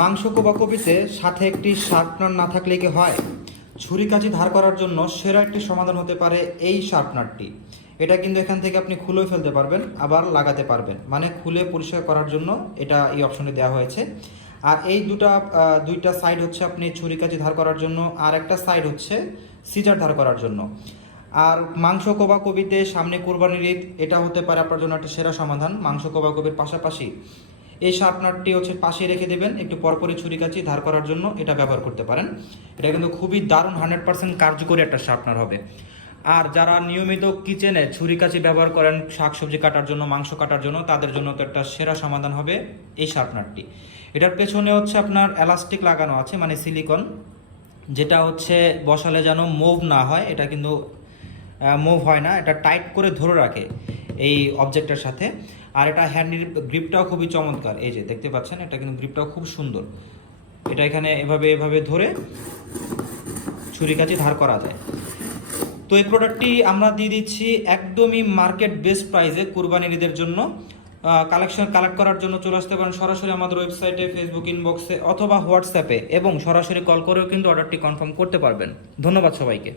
মাংস কোবাকুবিতে সাথে একটি শার্পনার না থাকলে কি হয়? ছুরি কাঁচি ধার করার জন্য সেরা একটি সমাধান হতে পারে এই শার্পনারটি। এটা কিন্তু এখান থেকে আপনি খুলেও ফেলতে পারবেন, আবার লাগাতে পারবেন, মানে খুলে পরিষ্কার করার জন্য এটা এই অপশনে দেওয়া হয়েছে। আর এই দুইটা সাইড হচ্ছে আপনি ছুরি কাঁচি ধার করার জন্য, আর একটা সাইড হচ্ছে সিজার ধার করার জন্য। আর মাংস কোবাকুবিতে সামনে কোরবানির ঈদ, এটা হতে পারে আপনার জন্য একটা সেরা সমাধান। মাংস কোবাকুবির পাশাপাশি এই শার্পনারটি হচ্ছে পাশে রেখে দেবেন, একটু পরপরই ছুরি কাঁচি ধার করার জন্য এটা ব্যবহার করতে পারেন। এটা কিন্তু খুবই দারুণ 100% কার্যকরী একটা শার্পনার হবে। আর যারা নিয়মিত কিচেনে ছুরি কাঁচি ব্যবহার করেন শাকসবজি কাটার জন্য, মাংস কাটার জন্য, তাদের জন্য তো একটা সেরা সমাধান হবে এই শার্পনারটি। এটার পেছনে হচ্ছে আপনার এলাস্টিক লাগানো আছে, মানে সিলিকন, যেটা হচ্ছে বসালে যেন মুভ না হয়। এটা কিন্তু মুভ হয় না, এটা টাইট করে ধরে রাখে এই অবজেক্টের সাথে। আর এটা হ্যান্ডের গ্রিপটাও খুবই চমৎকার, এই যে দেখতে পাচ্ছেন, এটা কিন্তু গ্রিপটাও খুব সুন্দর। এটা এখানে এভাবে এভাবে ধরে ছুরি কাঁচি ধার করা যায়। তো এই প্রোডাক্টটি আমরা দিয়ে দিচ্ছি একদমই মার্কেট বেস্ট প্রাইসে কুরবানির ঈদের জন্য। কালেক্ট করার জন্য চলে আসতে পারেন সরাসরি আমাদের ওয়েবসাইটে, ফেসবুক ইনবক্সে অথবা হোয়াটসঅ্যাপে, এবং সরাসরি কল করেও কিন্তু অর্ডারটি কনফার্ম করতে পারবেন। ধন্যবাদ সবাইকে।